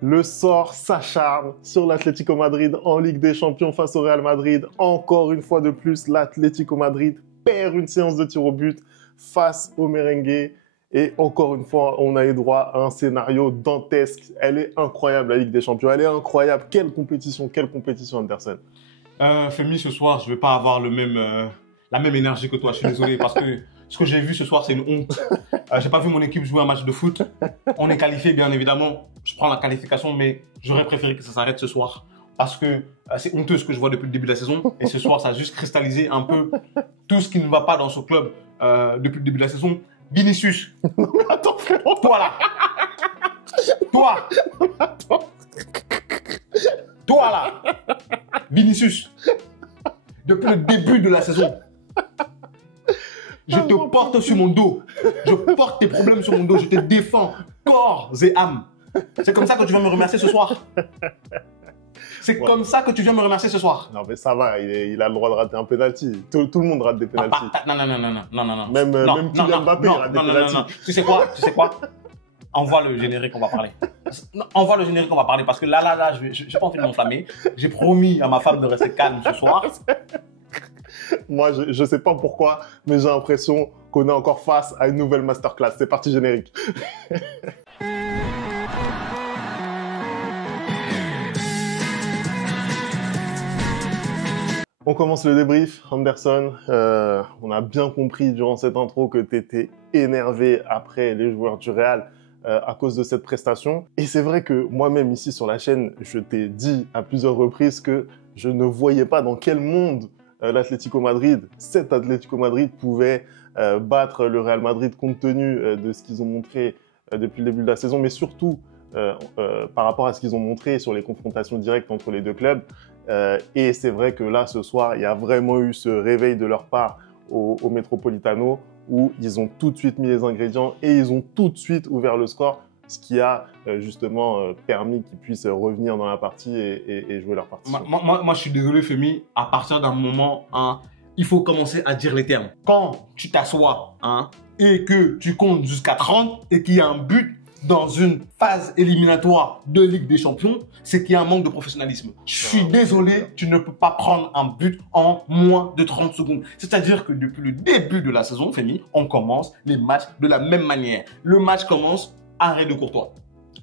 Le sort s'acharne sur l'Atlético Madrid en Ligue des Champions face au Real Madrid. Encore une fois de plus, l'Atlético Madrid perd une séance de tir au but face au merengue. Et encore une fois, on a eu droit à un scénario dantesque. Elle est incroyable, la Ligue des Champions. Elle est incroyable. Quelle compétition, Anderson. Femi, ce soir, je ne vais pas avoir la même énergie que toi. Je suis désolé parce que ce que j'ai vu ce soir, c'est une honte. J'ai pas vu mon équipe jouer un match de foot. On est qualifié, bien évidemment. Je prends la qualification, mais j'aurais préféré que ça s'arrête ce soir. Parce que c'est honteux ce que je vois depuis le début de la saison. Et ce soir, ça a juste cristallisé un peu tout ce qui ne va pas dans ce club depuis le début de la saison. Vinicius. Attends, frérot. Toi là. Toi. Attends. Toi là. Vinicius. Depuis le début de la saison. Je te porte sur mon dos. Je porte tes problèmes sur mon dos. Je te défends corps et âme. C'est comme ça que tu vas me remercier ce soir. C'est comme ça que tu viens me remercier ce soir. Non, mais ça va, il a le droit de rater un penalty. Tout le monde rate des penalties. Non. Même Kylian Mbappé rate des penalties. Non. Tu sais quoi? Envoie le générique, on va parler. Envoie le générique, on va parler. Parce que là, je n'ai pas envie de m'enflammer. J'ai promis à ma femme de rester calme ce soir. Moi, je sais pas pourquoi, mais j'ai l'impression qu'on est encore face à une nouvelle masterclass. C'est parti, générique. On commence le débrief, Anderson. On a bien compris durant cette intro que tu étais énervé après les joueurs du Real à cause de cette prestation. Et c'est vrai que moi-même ici sur la chaîne, je t'ai dit à plusieurs reprises que je ne voyais pas dans quel monde cet Atlético Madrid pouvait battre le Real Madrid compte tenu de ce qu'ils ont montré depuis le début de la saison, mais surtout par rapport à ce qu'ils ont montré sur les confrontations directes entre les deux clubs. Et c'est vrai que là, ce soir, il y a vraiment eu ce réveil de leur part au Metropolitano où ils ont tout de suite mis les ingrédients et ils ont tout de suite ouvert le score, ce qui a justement permis qu'ils puissent revenir dans la partie et jouer leur partie. Moi, je suis désolé, Femi. À partir d'un moment, il faut commencer à dire les termes. Quand tu t'assois et que tu comptes jusqu'à 30 et qu'il y a un but dans une phase éliminatoire de Ligue des Champions, c'est qu'il y a un manque de professionnalisme. Je suis désolé, tu ne peux pas prendre un but en moins de 30 secondes. C'est-à-dire que depuis le début de la saison, Femi, on commence les matchs de la même manière. Le match commence, arrêt de Courtois.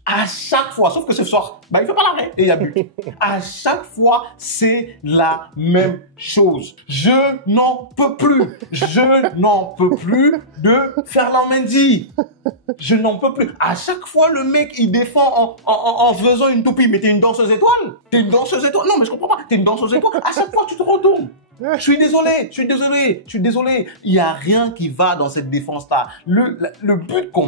À chaque fois, sauf que ce soir, il ne fait pas l'arrêt et il y a but. À chaque fois, c'est la même chose. Je n'en peux plus. Je n'en peux plus de Ferland Mendy. Je n'en peux plus. À chaque fois, le mec, il défend en faisant une toupie. Mais t'es une danseuse étoile. T'es une danseuse étoile. Non, mais je comprends pas. T'es une danseuse étoile. À chaque fois, tu te retournes. Je suis désolé. Il n'y a rien qui va dans cette défense-là. Le but qu'on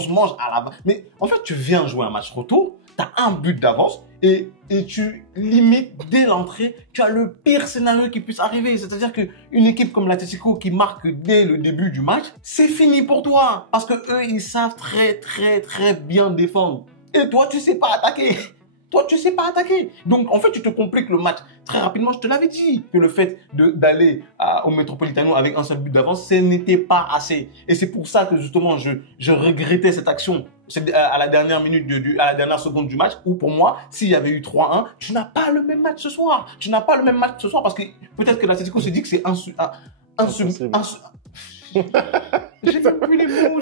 se mange à la base. Mais en fait, tu viens jouer un match retour, tu as un but d'avance et tu limites dès l'entrée, tu as le pire scénario qui puisse arriver. C'est-à-dire qu'une équipe comme l'Atlético qui marque dès le début du match, c'est fini pour toi. Parce que eux, ils savent très bien défendre. Et toi, tu sais pas attaquer. Donc, en fait, tu te compliques le match très rapidement. Je te l'avais dit que le fait d'aller au Metropolitano avec un seul but d'avance, ce n'était pas assez. Et c'est pour ça que, justement, je regrettais cette action à la dernière minute, à la dernière seconde du match, où pour moi, s'il y avait eu 3-1, tu n'as pas le même match ce soir. Parce que peut-être que l'Atlético se dit que c'est j'ai fait plus les mots,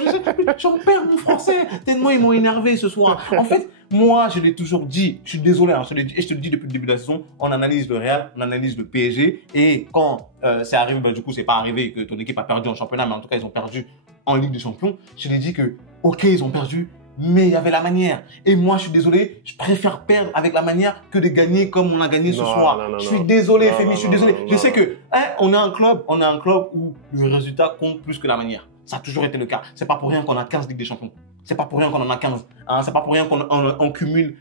j'en perds mon français, tellement ils m'ont énervé ce soir. En fait, moi, je l'ai toujours dit, je suis désolé, je te l'ai dit, et je te le dis depuis le début de la saison, on analyse le Real, on analyse le PSG, et quand c'est arrivé, du coup, c'est pas arrivé que ton équipe a perdu en championnat, mais en tout cas, ils ont perdu en Ligue des Champions. Je l'ai dit que, ok, ils ont perdu, mais il y avait la manière. Et moi, je suis désolé, je préfère perdre avec la manière que de gagner comme on a gagné ce soir. Je suis désolé, Femi, je suis désolé. Je sais que on est un club où le résultat compte plus que la manière. Ça a toujours été le cas. C'est pas pour rien qu'on a 15 Ligues des Champions. C'est pas pour rien qu'on en a 15. C'est pas pour rien qu'on cumule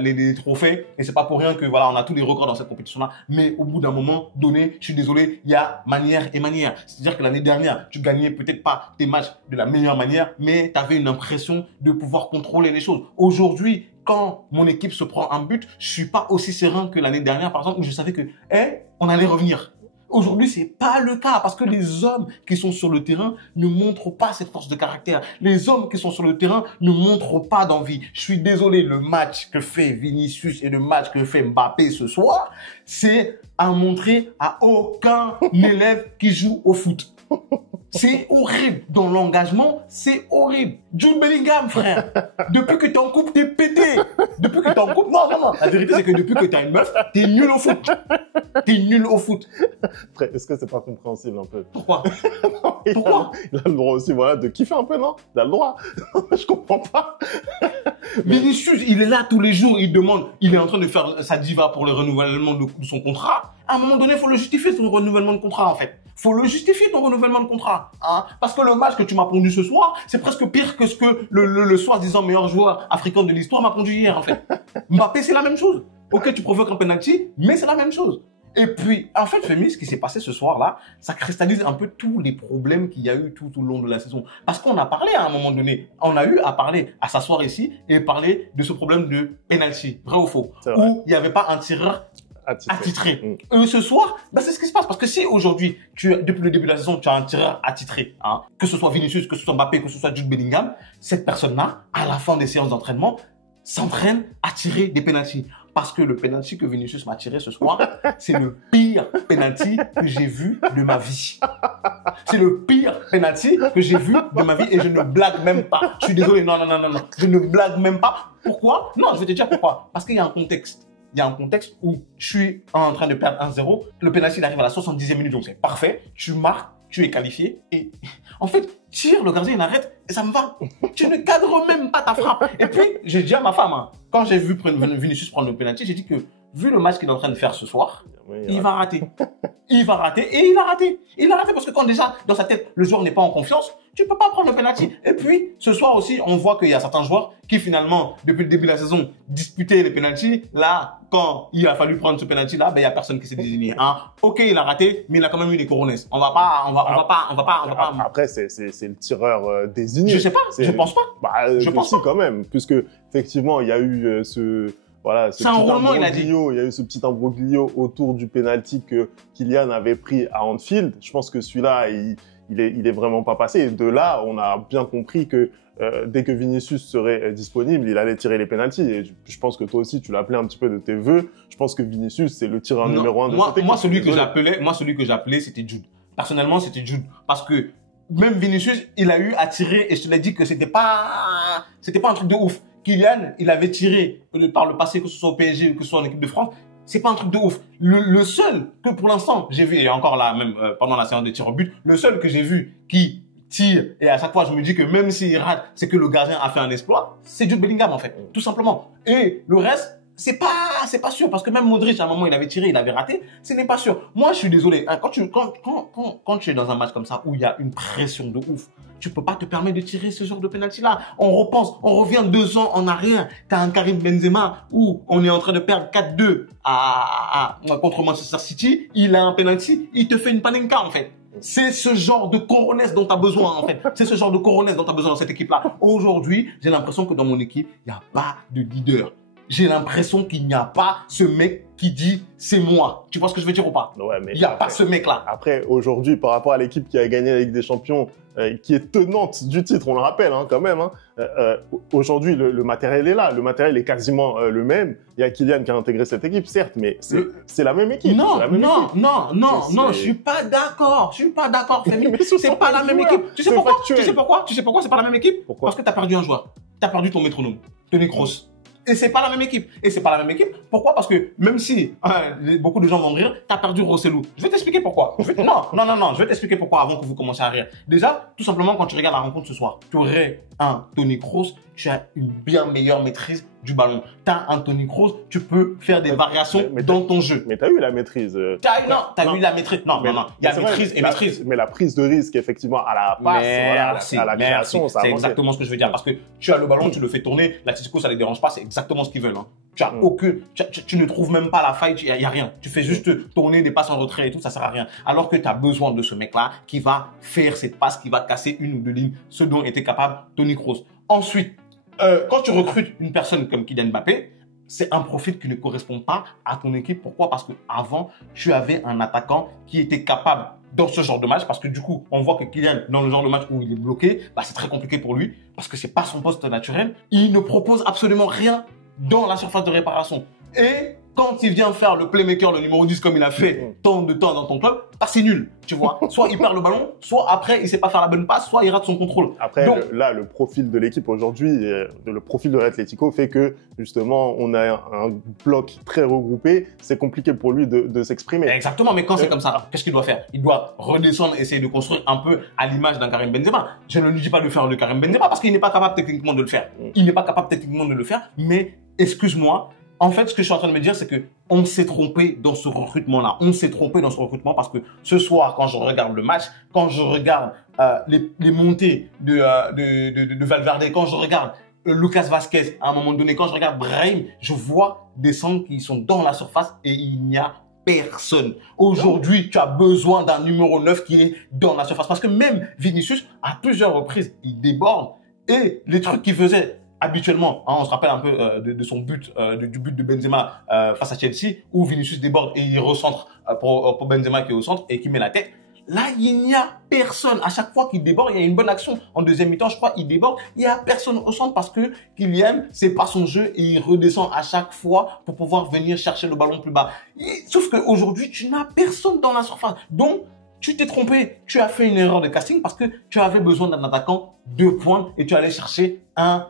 les trophées. Et c'est pas pour rien que voilà, on a tous les records dans cette compétition-là. Mais au bout d'un moment donné, je suis désolé, il y a manière et manière. C'est-à-dire que l'année dernière, tu gagnais peut-être pas tes matchs de la meilleure manière, mais tu avais une impression de pouvoir contrôler les choses. Aujourd'hui, quand mon équipe se prend un but, je suis pas aussi serein que l'année dernière, par exemple, où je savais que on allait revenir. Aujourd'hui, c'est pas le cas parce que les hommes qui sont sur le terrain ne montrent pas cette force de caractère. Les hommes qui sont sur le terrain ne montrent pas d'envie. Je suis désolé, le match que fait Vinicius et le match que fait Mbappé ce soir, c'est à montrer à aucun élève qui joue au foot. C'est horrible. Dans l'engagement, c'est horrible. Jude Bellingham, frère. Depuis que t'es en couple, t'es pété. Depuis que t'es en couple, non. La vérité, c'est que depuis que t'as une meuf, t'es nul au foot. T'es nul au foot. Après, est-ce que c'est pas compréhensible un peu? Pourquoi? Pourquoi? Il a le droit aussi, voilà, de kiffer un peu, non? Il a le droit. Je comprends pas. Vinicius, il est là tous les jours, il demande, il est en train de faire sa diva pour le renouvellement de son contrat. À un moment donné, il faut le justifier, son renouvellement de contrat, en fait. Faut le justifier, ton renouvellement de contrat. Hein? Parce que le match que tu m'as pondu ce soir, c'est presque pire que ce que le soi-disant meilleur joueur africain de l'histoire m'a pondu hier, en fait. Mbappé, c'est la même chose. Ok, tu provoques un penalty, mais c'est la même chose. Et puis, en fait, Femi, ce qui s'est passé ce soir-là, ça cristallise un peu tous les problèmes qu'il y a eu tout au long de la saison. Parce qu'on a parlé à un moment donné, on a eu à parler, à s'asseoir ici et parler de ce problème de penalty, vrai ou faux, où il n'y avait pas un tireur attitré. Ce soir, bah, c'est ce qui se passe. Parce que si aujourd'hui, depuis le début de la saison, tu as un tireur attitré, hein, que ce soit Vinicius, que ce soit Mbappé, que ce soit Jude Bellingham, cette personne-là, à la fin des séances d'entraînement, s'entraîne à tirer des penalties. Parce que le penalty que Vinicius m'a tiré ce soir, c'est le pire penalty que j'ai vu de ma vie. C'est le pire penalty que j'ai vu de ma vie et je ne blague même pas. Je suis désolé, non. Je ne blague même pas. Pourquoi? Non, je vais te dire pourquoi. Parce qu'il y a un contexte. Il y a un contexte où je suis en train de perdre 1-0. Le penalty il arrive à la 70e minute, donc c'est parfait. Tu marques, tu es qualifié et en fait, tire, le gardien il arrête et ça me va. Tu ne cadres même pas ta frappe. Et puis, j'ai dit à ma femme, hein, quand j'ai vu Vinicius prendre le penalty, j'ai dit que vu le match qu'il est en train de faire ce soir, il va rater. Il va rater et il a raté. Il a raté parce que quand déjà, dans sa tête, le joueur n'est pas en confiance, tu peux pas prendre le penalty. Et puis, ce soir aussi, on voit qu'il y a certains joueurs qui finalement, depuis le début de la saison, disputaient les penalty. Là, quand il a fallu prendre ce penalty-là, ben, il y a personne qui s'est désigné. Hein. Ok, il a raté, mais il a quand même eu des coronesses. On va pas. Après, c'est le tireur désigné. Je sais pas, je pense pas. Bah, je pense quand même, puisque effectivement, il y a eu voilà, ce petit il y a eu ce petit imbroglio autour du penalty que Kylian avait pris à Anfield. Je pense que celui-là, il est vraiment pas passé. Et de là, on a bien compris que dès que Vinicius serait disponible, il allait tirer les penaltys. Et je pense que toi aussi, tu l'appelais un petit peu de tes vœux. Je pense que Vinicius, c'est le tireur numéro 1 de cette équipe. Moi, celui que j'appelais, c'était Jude. Personnellement, c'était Jude. Parce que même Vinicius, il a eu à tirer et je te l'ai dit que c'était pas un truc de ouf. Kylian, il avait tiré par le passé, que ce soit au PSG ou que ce soit en équipe de France. C'est pas un truc de ouf. Le seul que pour l'instant, j'ai vu, et encore là, même pendant la séance de tir au but, le seul que j'ai vu qui tire, et à chaque fois, je me dis que même s'il rate, c'est que le gardien a fait un exploit, c'est Jude Bellingham, en fait. Tout simplement. Et le reste, c'est pas sûr. Parce que même Modric, à un moment, il avait tiré, il avait raté. Ce n'est pas sûr. Moi, je suis désolé. Hein, quand tu es dans un match comme ça, où il y a une pression de ouf, tu peux pas te permettre de tirer ce genre de penalty-là. On revient 2 ans en arrière. T'as un Karim Benzema où on est en train de perdre 4-2 contre Manchester City. Il a un penalty, il te fait une panenka, en fait. C'est ce genre de coronesse dont tu as besoin, en fait. C'est ce genre de coronesse dont tu as besoin dans cette équipe-là. Aujourd'hui, j'ai l'impression que dans mon équipe, il n'y a pas de leader. J'ai l'impression qu'il n'y a pas ce mec qui dit « c'est moi ». Tu vois ce que je veux dire ou pas? Ouais, mais il n'y a pas ce mec-là. Après, aujourd'hui, par rapport à l'équipe qui a gagné la Ligue des Champions, qui est tenante du titre, on le rappelle hein, quand même, hein, aujourd'hui, le matériel est là. Le matériel est quasiment le même. Il y a Kylian qui a intégré cette équipe, certes, mais c'est la même équipe. Non, je suis pas d'accord. Je suis pas d'accord, Femi. C'est pas la même équipe. Tu sais pourquoi? C'est pas la même équipe? Pourquoi? Parce que tu as perdu un joueur. Tu as perdu ton métronome, Toni Kroos. Et c'est pas la même équipe. Pourquoi? Parce que même si beaucoup de gens vont rire, t'as perdu Rossellou. Je vais t'expliquer pourquoi. Je vais t'expliquer pourquoi avant que vous commenciez à rire. Déjà, tout simplement, quand tu regardes la rencontre ce soir, tu aurais un Toni Kroos, tu as une bien meilleure maîtrise du ballon. T'as un Toni Kroos, tu peux faire des variations dans ton jeu. Mais t'as eu la maîtrise. T'as eu la maîtrise. Non. Il y a maîtrise et maîtrise. Mais la prise de risque, effectivement, à la passe, à la création, ça. C'est exactement ce que je veux dire. Parce que tu as le ballon, tu le fais tourner. L'Atlético, ça les dérange pas. C'est exactement ce qu'ils veulent. Hein. Tu ne trouves même pas la faille. Il y a rien. Tu fais juste tourner des passes en retrait et tout. Ça sert à rien. Alors que tu as besoin de ce mec-là qui va faire cette passe, qui va casser 1 ou 2 lignes. Ce dont était capable Toni Kroos. Ensuite, quand tu recrutes une personne comme Kylian Mbappé, c'est un profil qui ne correspond pas à ton équipe. Pourquoi? Parce qu'avant, tu avais un attaquant qui était capable dans ce genre de match, parce que du coup, on voit que Kylian, dans le genre de match où il est bloqué, bah, c'est très compliqué pour lui, parce que c'est pas son poste naturel. Il ne propose absolument rien dans la surface de réparation. Et quand il vient faire le playmaker, le numéro 10, comme il a fait tant de temps dans ton club, bah, c'est nul, tu vois. Soit il perd le ballon, soit après, il sait pas faire la bonne passe, soit il rate son contrôle. Après, le profil de l'équipe aujourd'hui, le profil de l'Atlético fait que, justement, on a un bloc très regroupé. C'est compliqué pour lui de s'exprimer. Exactement, mais quand c'est comme ça, qu'est-ce qu'il doit faire? Il doit redescendre, essayer de construire un peu à l'image d'un Karim Benzema. Je ne lui dis pas de faire le Karim Benzema parce qu'il n'est pas capable techniquement de le faire. Il n'est pas capable techniquement de le faire, mais excuse-moi, en fait, ce que je suis en train de me dire, c'est que on s'est trompé dans ce recrutement-là. On s'est trompé dans ce recrutement parce que ce soir, quand je regarde le match, quand je regarde les montées de Valverde, quand je regarde Lucas Vazquez, à un moment donné, quand je regarde Brahim, je vois des centres qui sont dans la surface et il n'y a personne. Aujourd'hui, tu as besoin d'un numéro 9 qui est dans la surface. Parce que même Vinicius, à plusieurs reprises, il déborde. Et les trucs qu'il faisait habituellement, hein, on se rappelle un peu de son but, du but de Benzema face à Chelsea, où Vinicius déborde et il recentre pour Benzema qui est au centre et qui met la tête. Là, il n'y a personne. À chaque fois qu'il déborde, il y a une bonne action. En deuxième mi-temps, je crois, il déborde. Il n'y a personne au centre parce que Kylian, c'est pas son jeu et il redescend à chaque fois pour pouvoir venir chercher le ballon plus bas. Sauf qu'aujourd'hui, tu n'as personne dans la surface. Donc, tu t'es trompé. Tu as fait une erreur de casting parce que tu avais besoin d'un attaquant de pointe et tu allais chercher un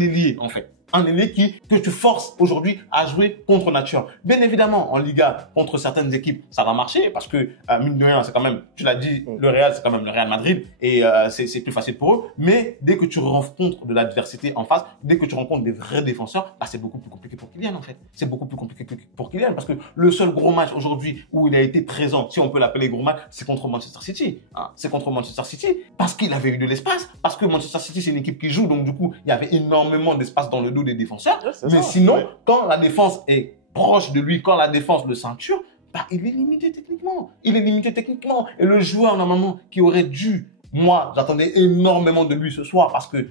ailier, en fait. Un ailier que tu forces aujourd'hui à jouer contre nature. Bien évidemment, en Liga, contre certaines équipes, ça va marcher parce que, mine de rien, c'est quand même, tu l'as dit, le Real, c'est quand même le Real Madrid et c'est plus facile pour eux. Mais dès que tu rencontres de l'adversité en face, dès que tu rencontres des vrais défenseurs, bah, c'est beaucoup plus compliqué pour Kylian, en fait. C'est beaucoup plus compliqué pour Kylian parce que le seul gros match aujourd'hui où il a été présent, si on peut l'appeler gros match, c'est contre Manchester City. Hein. C'est contre Manchester City parce qu'il avait eu de l'espace, parce que Manchester City, c'est une équipe qui joue, donc du coup, il y avait énormément d'espace dans le dos des défenseurs. Ouais, mais sinon, quand la défense est proche de lui, quand la défense le ceinture, bah, il est limité techniquement. Il est limité techniquement. Et le joueur, normalement, qui aurait dû, moi, j'attendais énormément de lui ce soir parce que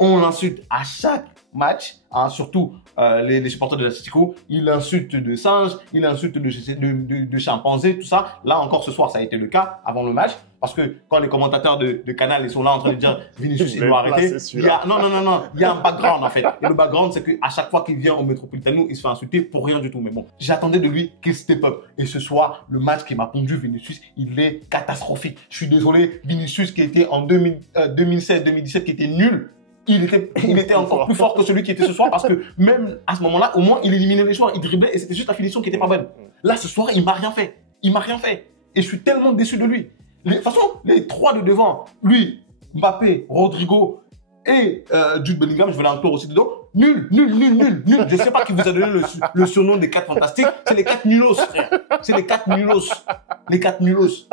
on l'insulte à chaque match, hein, surtout les supporters de l'Atlético, il insulte de singes, il insulte de chimpanzés, tout ça. Là encore ce soir, ça a été le cas avant le match, parce que quand les commentateurs de Canal ils sont là en train de dire Vinicius, il doit arrêter. Il y a, non, il y a un background en fait. Et le background, c'est qu'à chaque fois qu'il vient au Metropolitano, il se fait insulter pour rien du tout. Mais bon, j'attendais de lui qu'il step up. Et ce soir, le match qui m'a pondu Vinicius, il est catastrophique. Je suis désolé, Vinicius qui était en 2016-2017, qui était nul. Il était encore plus fort que celui qui était ce soir parce que même à ce moment-là, au moins, il éliminait les joueurs, il driblait et c'était juste la finition qui était pas bonne. Là, ce soir, il m'a rien fait. Il m'a rien fait. Et je suis tellement déçu de lui. De toute façon, les trois de devant, lui, Mbappé, Rodrigo et Jude Bellingham, je vais l'inclure aussi dedans. Nul. Je sais pas qui vous a donné le surnom des 4 fantastiques. C'est les 4 nulos, frère. C'est les 4 nulos. Les 4 nulos.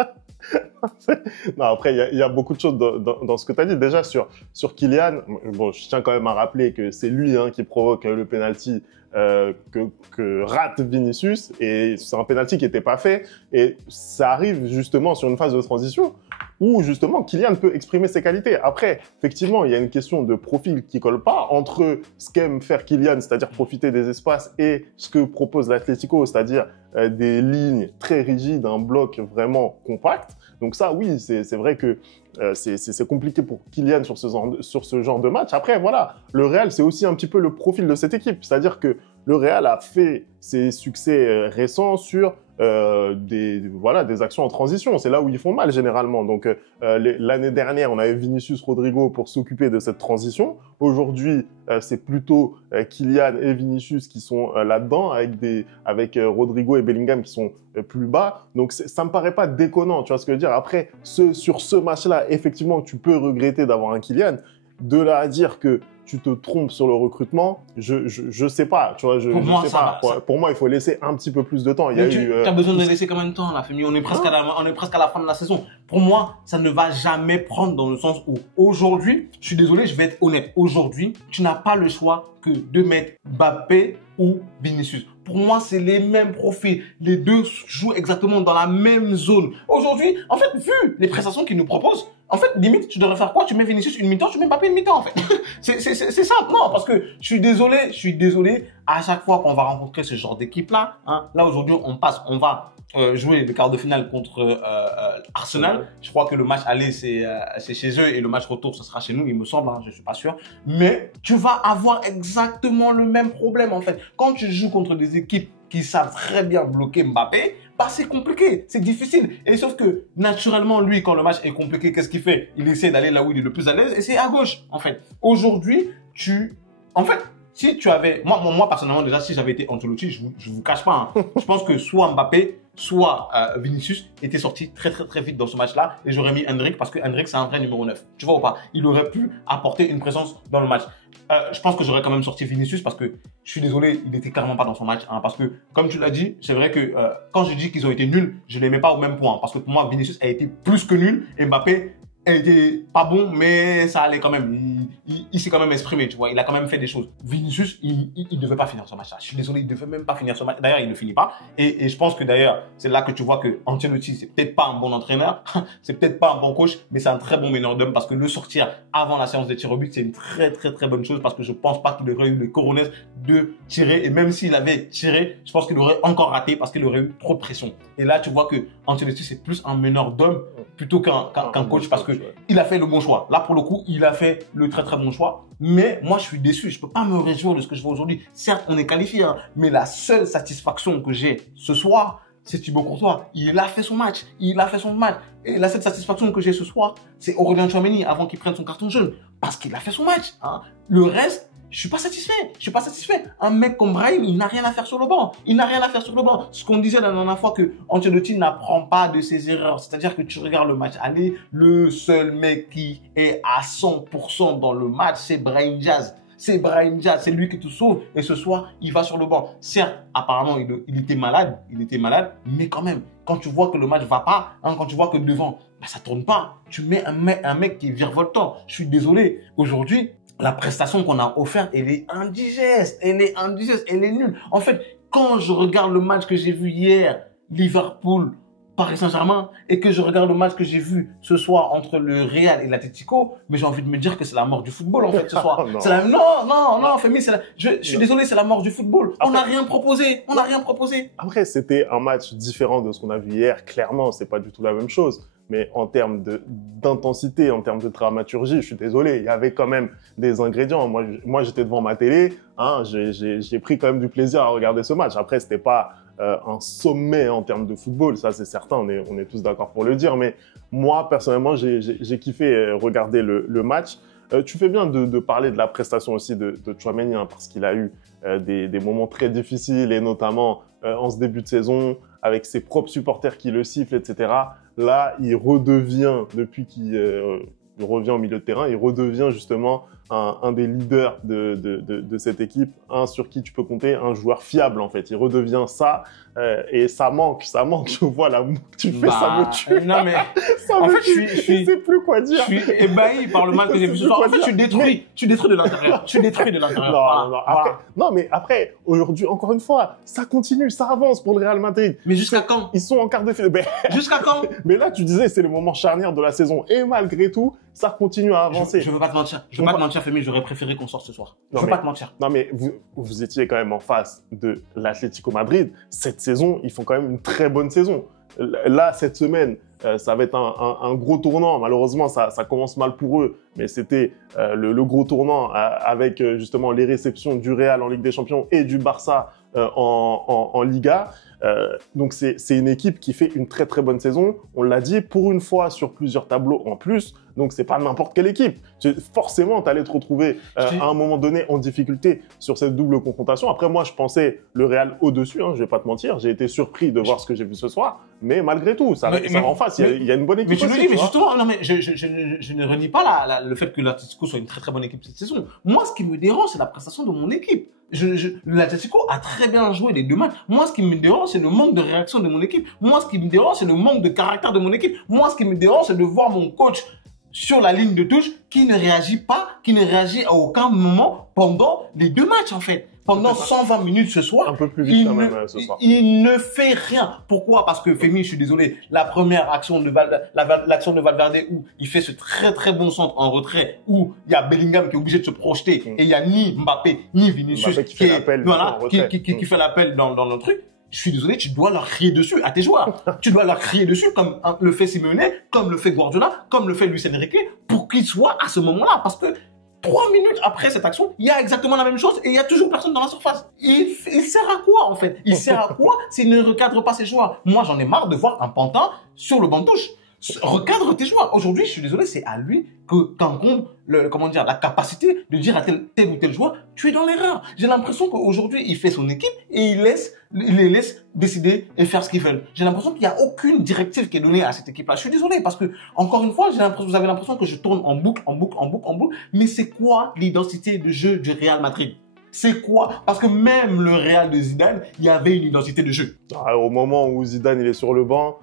Non, après, il y a beaucoup de choses dans ce que tu as dit. Déjà, sur Kylian, bon, je tiens quand même à rappeler que c'est lui qui provoque le penalty que rate Vinicius. Et c'est un penalty qui n'était pas fait. Et ça arrive justement sur une phase de transition où justement Kylian peut exprimer ses qualités. Après, effectivement, il y a une question de profil qui colle pas entre ce qu'aime faire Kylian, c'est-à-dire profiter des espaces, et ce que propose l'Atlético, c'est-à-dire des lignes très rigides, un bloc vraiment compact. Donc ça, oui, c'est vrai que c'est compliqué pour Kylian sur ce genre de match. Après, voilà, le Real, c'est aussi un petit peu le profil de cette équipe. C'est-à-dire que le Real a fait ses succès récents sur des actions en transition. C'est là où ils font mal généralement. Donc l'année dernière, on avait Vinicius Rodrigo pour s'occuper de cette transition. Aujourd'hui, c'est plutôt Kylian et Vinicius qui sont là-dedans, avec Rodrigo et Bellingham qui sont plus bas. Donc ça me paraît pas déconnant, tu vois ce que je veux dire. Après, sur ce match-là, effectivement, tu peux regretter d'avoir un Kylian. De là à dire que tu te trompes sur le recrutement, je sais pas, tu vois, pour moi, il faut laisser un petit peu plus de temps. Tu as besoin de laisser combien de temps, là, Femi? On est presque à la fin de la saison. Pour moi, ça ne va jamais prendre dans le sens où aujourd'hui, je suis désolé, je vais être honnête. Aujourd'hui, tu n'as pas le choix que de mettre Mbappé ou Vinicius. Pour moi, c'est les mêmes profils. Les deux jouent exactement dans la même zone. Aujourd'hui, en fait, vu les prestations qu'ils nous proposent, en fait, limite, tu devrais faire quoi? Tu mets Vinicius une mi-temps, tu mets Mbappé une mi-temps, en fait. C'est simple. Non, parce que je suis désolé, à chaque fois qu'on va rencontrer ce genre d'équipe-là, hein, là, aujourd'hui, on va jouer le quart de finale contre Arsenal. Je crois que le match aller, c'est chez eux et le match retour, ce sera chez nous, il me semble, hein, je suis pas sûr. Mais tu vas avoir exactement le même problème, en fait. Quand tu joues contre des équipes qui savent très bien bloquer Mbappé, bah c'est compliqué, c'est difficile. Et sauf que, naturellement, lui, quand le match est compliqué, qu'est-ce qu'il fait? Il essaie d'aller là où il est le plus à l'aise et c'est à gauche, en fait. Aujourd'hui, en fait, si tu avais... Moi, personnellement, déjà, si j'avais été Ancelotti, je vous cache pas, hein, je pense que soit Mbappé, soit Vinicius étaient sortis très vite dans ce match-là et j'aurais mis Endrick parce que Endrick, c'est un vrai numéro 9. Tu vois ou pas? Il aurait pu apporter une présence dans le match. Je pense que j'aurais quand même sorti Vinicius parce que je suis désolé, il n'était clairement pas dans son match. Hein, parce que, comme tu l'as dit, c'est vrai que quand je dis qu'ils ont été nuls, je ne les mets pas au même point. Parce que pour moi, Vinicius a été plus que nul et Mbappé a été pas bon, mais ça allait quand même. Il s'est quand même exprimé, tu vois. Il a quand même fait des choses. Vinicius, il devait pas finir ce match-là. Je suis désolé, il devait même pas finir ce match. D'ailleurs, il ne finit pas. Et je pense que d'ailleurs, c'est là que tu vois que Ancelotti, c'est peut-être pas un bon entraîneur, c'est peut-être pas un bon coach, mais c'est un très bon meneur d'hommes parce que le sortir avant la séance de tir au but, c'est une très bonne chose parce que je pense pas qu'il aurait eu le coronets de tirer. Et même s'il avait tiré, je pense qu'il aurait encore raté parce qu'il aurait eu trop de pression. Et là, tu vois que Ancelotti, c'est plus un meneur d'hommes plutôt qu'un coach parce que il a fait le bon choix. Là, pour le coup, il a fait le très bon choix. Mais moi, je suis déçu. Je peux pas me réjouir de ce que je vois aujourd'hui. Certes, on est qualifié, hein, mais la seule satisfaction que j'ai ce soir, c'est Thibaut Courtois. Il a fait son match. Et la seule satisfaction que j'ai ce soir, c'est Aurélien Tchouaméni avant qu'il prenne son carton jaune. Parce qu'il a fait son match. Hein. Le reste, je suis pas satisfait. Un mec comme Brahim, il n'a rien à faire sur le banc. Ce qu'on disait la dernière fois que Ancelotti n'apprend pas de ses erreurs. C'est-à-dire que tu regardes le match aller, le seul mec qui est à 100% dans le match, c'est Brahim Diaz. C'est lui qui te sauve. Et ce soir, il va sur le banc. Certes, apparemment, il était malade, mais quand même, quand tu vois que le match va pas, hein, quand tu vois que devant, bah, ça tourne pas, tu mets un mec qui est virevoltant. Je suis désolé. Aujourd'hui, la prestation qu'on a offerte, elle est indigeste, elle est nulle. En fait, quand je regarde le match que j'ai vu hier, Liverpool, Paris Saint-Germain, et que je regarde le match que j'ai vu ce soir entre le Real et l'Atlético, mais j'ai envie de me dire que c'est la mort du football, en fait, ce soir. Non, Femi, je suis désolé, c'est la mort du football. On n'a rien proposé. Après, c'était un match différent de ce qu'on a vu hier. Clairement, c'est pas du tout la même chose. Mais en termes d'intensité, en termes de dramaturgie, je suis désolé, il y avait quand même des ingrédients. Moi j'étais devant ma télé, hein, j'ai pris quand même du plaisir à regarder ce match. Après, c'était pas un sommet en termes de football, ça c'est certain, on est tous d'accord pour le dire. Mais moi, personnellement, j'ai kiffé regarder le match. Tu fais bien de parler de la prestation aussi de Tchouaméni, hein, parce qu'il a eu des moments très difficiles, et notamment en ce début de saison, avec ses propres supporters qui le sifflent, etc. Là, il redevient, depuis qu'il revient au milieu de terrain, il redevient justement un des leaders de cette équipe, un sur qui tu peux compter, un joueur fiable en fait. Il redevient ça et ça manque. Je vois la moue que tu fais, ça me tue. Non mais en fait, je sais plus quoi dire. Je suis ébahi par le match que j'ai vu ce soir. En fait, tu détruis de l'intérieur. Non, mais après, aujourd'hui, encore une fois, ça continue, ça avance pour le Real Madrid. Mais jusqu'à quand? Ils sont en quart de finale. Jusqu'à quand? Mais là, tu disais, c'est le moment charnière de la saison. Et malgré tout, ça continue à avancer. Je veux pas te mentir. Femi, j'aurais préféré qu'on sorte ce soir. Je veux pas te mentir. Non, mais vous étiez quand même en face de l'Atlético Madrid. Cette saison, ils font quand même une très bonne saison. Là, cette semaine, ça va être un gros tournant. Malheureusement, ça commence mal pour eux. Mais c'était le gros tournant avec justement les réceptions du Real en Ligue des Champions et du Barça en Liga. Donc, c'est une équipe qui fait une très bonne saison. On l'a dit, pour une fois, sur plusieurs tableaux en plus. Donc, c'est pas n'importe quelle équipe. Forcément, tu allais te retrouver à un moment donné en difficulté sur cette double confrontation. Après, moi, je pensais le Real au-dessus, hein, je vais pas te mentir. J'ai été surpris de voir ce que j'ai vu ce soir. Mais malgré tout, ça en face. Il y a une bonne équipe. Mais tu le dis, mais justement, non, mais je ne renie pas le fait que l'Atlético soit une très très bonne équipe cette saison. Moi, ce qui me dérange, c'est la prestation de mon équipe. L'Atlético a très bien joué les deux matchs. Moi, ce qui me dérange, c'est le manque de réaction de mon équipe. Moi, ce qui me dérange, c'est le manque de caractère de mon équipe. Moi, ce qui me dérange, c'est de voir mon coach sur la ligne de touche qui ne réagit pas, qui ne réagit à aucun moment pendant les deux matchs, en fait. Pendant 120 minutes ce soir, un peu plus vite quand même ce soir. Il ne fait rien. Pourquoi? Parce que Femi, je suis désolé, la première action de l'action de Valverde où il fait ce très très bon centre en retrait, où il y a Bellingham qui est obligé de se projeter et il y a ni Mbappé ni Vinicius qui fait l'appel dans le truc. Je suis désolé, tu dois leur crier dessus à tes joueurs. Tu dois leur crier dessus comme le fait Simeone, comme le fait Guardiola, comme le fait Luis Enrique, pour qu'ils soient à ce moment-là. Parce que 3 minutes après cette action, il y a exactement la même chose et il y a toujours personne dans la surface. Il sert à quoi, en fait? Il sert à quoi s'il ne recadre pas ses joueurs? Moi, j'en ai marre de voir un pantin sur le banc de touche. Recadre tes joueurs. Aujourd'hui, je suis désolé, c'est à lui qu'incombe la capacité de dire à tel ou tel joueur, tu es dans l'erreur. J'ai l'impression qu'aujourd'hui, il fait son équipe et il les laisse décider et faire ce qu'ils veulent. J'ai l'impression qu'il n'y a aucune directive qui est donnée à cette équipe-là. Je suis désolé parce que, encore une fois, vous avez l'impression que je tourne en boucle. Mais c'est quoi l'identité de jeu du Real Madrid? C'est quoi? Parce que même le Real de Zidane, il y avait une identité de jeu. Au moment où Zidane il est sur le banc,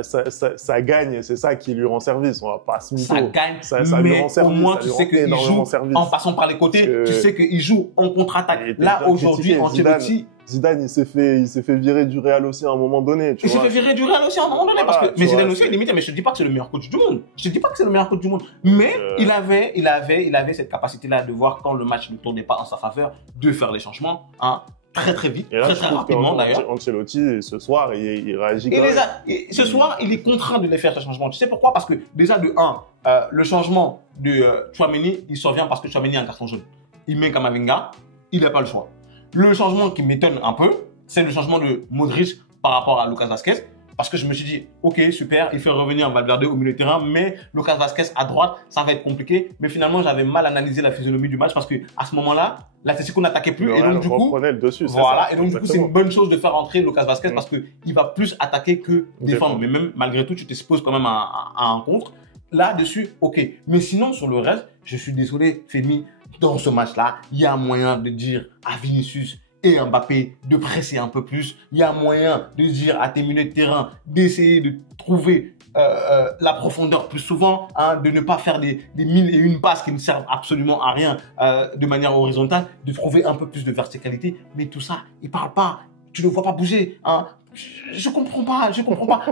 ça gagne, c'est ça qui lui rend service. On va pas se mytho. Ça gagne, ça lui rend service. Au moins, tu sais qu'il joue en passant par les côtés. Tu sais qu'il joue en contre-attaque. Là, aujourd'hui, Ancelotti... Zidane, il s'est fait virer du Real aussi à un moment donné. Il s'est fait virer du Real aussi à un moment donné. Mais Zidane aussi, limite, mais je te dis pas que c'est le meilleur coach du monde. Je te dis pas que c'est le meilleur coach du monde. Mais il avait cette capacité-là de voir quand le match ne tournait pas en sa faveur, de faire les changements, hein, très très vite, très rapidement d'ailleurs. Ancelotti, ce soir, il réagit quand même. Ce soir, il est contraint de les faire, ces changements. Tu sais pourquoi? Parce que déjà, de 1, le changement de Tchouaméni, il survient parce que Tchouaméni a un carton jaune. Il met Kamavinga, il n'a pas le choix. Le changement qui m'étonne un peu, c'est le changement de Modric par rapport à Lucas Vazquez. Parce que je me suis dit, ok, super, il fait revenir Valverde au milieu de terrain, mais Lucas Vazquez à droite, ça va être compliqué. Mais finalement, j'avais mal analysé la physionomie du match parce que à ce moment-là, l'Atlético n'attaquait plus. Et donc, du coup, le dessus, voilà. Et donc, du coup, c'est une bonne chose de faire entrer Lucas Vazquez parce que il va plus attaquer que défendre. Mais même, malgré tout, tu t'exposes quand même à un contre. Là-dessus, ok. Mais sinon, sur le reste, je suis désolé, Femi, dans ce match-là, il y a moyen de dire à Vinicius et à Mbappé de presser un peu plus. Il y a moyen de dire à tes milieux de terrain d'essayer de trouver la profondeur plus souvent, hein, de ne pas faire des 1001 passes qui ne servent absolument à rien de manière horizontale, de trouver un peu plus de verticalité. Mais tout ça, il parle pas. Tu ne le vois pas bouger, hein. Je comprends pas.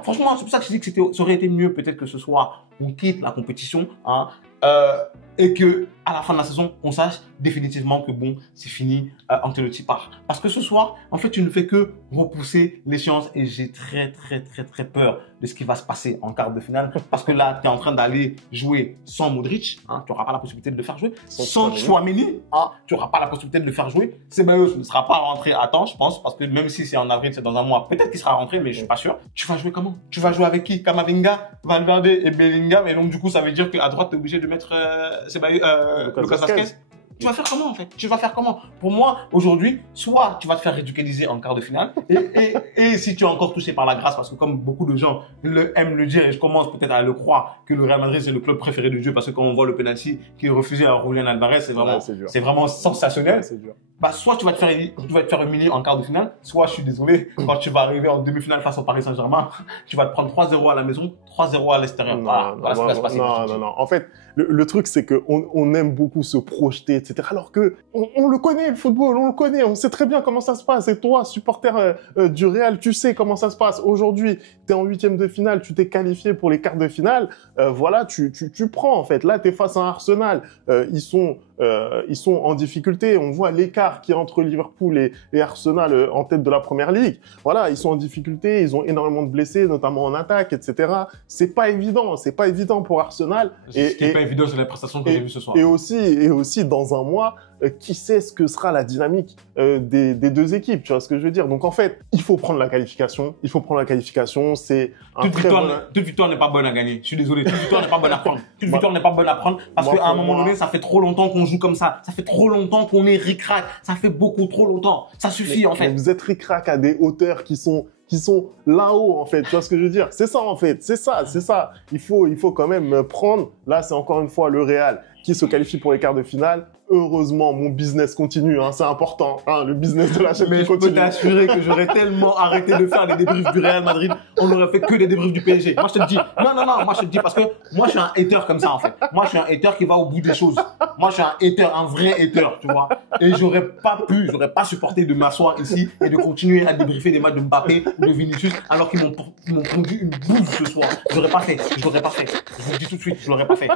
Franchement, c'est pour ça que je dis que ça aurait été mieux peut-être que ce soir, on quitte la compétition, hein, et que à la fin de la saison, on sache définitivement que bon, c'est fini, Ancelotti part. Parce que ce soir, en fait, tu ne fais que repousser l'échéance et j'ai très peur de ce qui va se passer en quart de finale. Parce que là, tu es en train d'aller jouer sans Modric, hein, tu n'auras pas la possibilité de le faire jouer. Sans Tchouaméni, hein, tu n'auras pas la possibilité de le faire jouer. Ceballos ne sera pas rentré à temps, je pense, parce que même si c'est en avril, c'est dans un mois, peut-être qu'il sera rentré, mais je suis pas sûr. Tu vas jouer comment? Tu vas jouer avec qui? Kamavinga, Valverde et Bellingham, et donc du coup, ça veut dire qu'à droite, tu es obligé de mettre Lucas Vazquez. Tu vas faire comment en fait? Tu vas faire comment? Pour moi, aujourd'hui, soit tu vas te faire ridiculiser en quart de finale, et si tu es encore touché par la grâce, parce que comme beaucoup de gens aiment le dire, et je commence peut-être à le croire, que le Real Madrid c'est le club préféré de Dieu, parce que quand on voit le penalty qui est refusé à Julián Alvarez, c'est vraiment sensationnel. C'est dur. Bah, soit tu vas te faire humilier en quart de finale, soit je suis désolé, quand tu vas arriver en demi-finale face au Paris Saint-Germain, tu vas te prendre 3-0 à la maison, 3-0 à l'extérieur. Voilà ce qui va se passer. Non. En fait, le truc, c'est qu'on aime beaucoup se projeter, etc. Alors que on le connaît, le football, on le connaît, on sait très bien comment ça se passe. Et toi, supporter du Real, tu sais comment ça se passe. Aujourd'hui, tu es en 8e de finale, tu t'es qualifié pour les quarts de finale. Voilà, tu prends, en fait. Là, tu es face à un Arsenal. Ils sont ils sont en difficulté. On voit l'écart qu'il y a entre Liverpool et Arsenal en tête de la Première Ligue. Voilà, ils sont en difficulté, ils ont énormément de blessés, notamment en attaque, etc. C'est pas évident pour Arsenal. Ce qui est pas évident, c'est les prestations que j'ai vues ce soir. Et aussi, dans un mois, qui sait ce que sera la dynamique des deux équipes, tu vois ce que je veux dire. Donc en fait, il faut prendre la qualification. C'est un toute victoire n'est pas bonne à gagner. Je suis désolé, toute victoire n'est pas bonne à prendre. Toute victoire n'est pas bonne à prendre parce qu'à un moment donné, ça fait trop longtemps qu'on joue comme ça. Ça fait trop longtemps qu'on est ric-rac. Ça fait beaucoup trop longtemps. Ça suffit en fait. Mais vous êtes ric-rac à des hauteurs qui sont là-haut, en fait. Tu vois ce que je veux dire? C'est ça, en fait. C'est ça. Il faut quand même prendre. Là, c'est encore une fois le Real qui se qualifie pour les quarts de finale. Heureusement, mon business continue, hein, c'est important, hein, le business de la chaîne Mais continue. je peux t'assurer que j'aurais tellement arrêté de faire des débriefs du Real Madrid, on n'aurait fait que des débriefs du PSG. Moi, je te le dis. Non, moi, je te le dis parce que moi, je suis un hater comme ça, en fait. Moi, je suis un hater qui va au bout des choses. Moi, je suis un hater, un vrai hater, tu vois. Et j'aurais pas supporté de m'asseoir ici et de continuer à débriefer des matchs de Mbappé ou de Vinicius alors qu'ils m'ont pondu une bouse ce soir. Je l'aurais pas fait. Je vous le dis tout de suite, je l'aurais pas fait.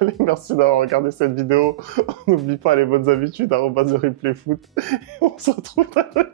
Allez, merci d'avoir regardé cette vidéo. N'oublie pas les bonnes habitudes, @replayfoot. On se retrouve dans la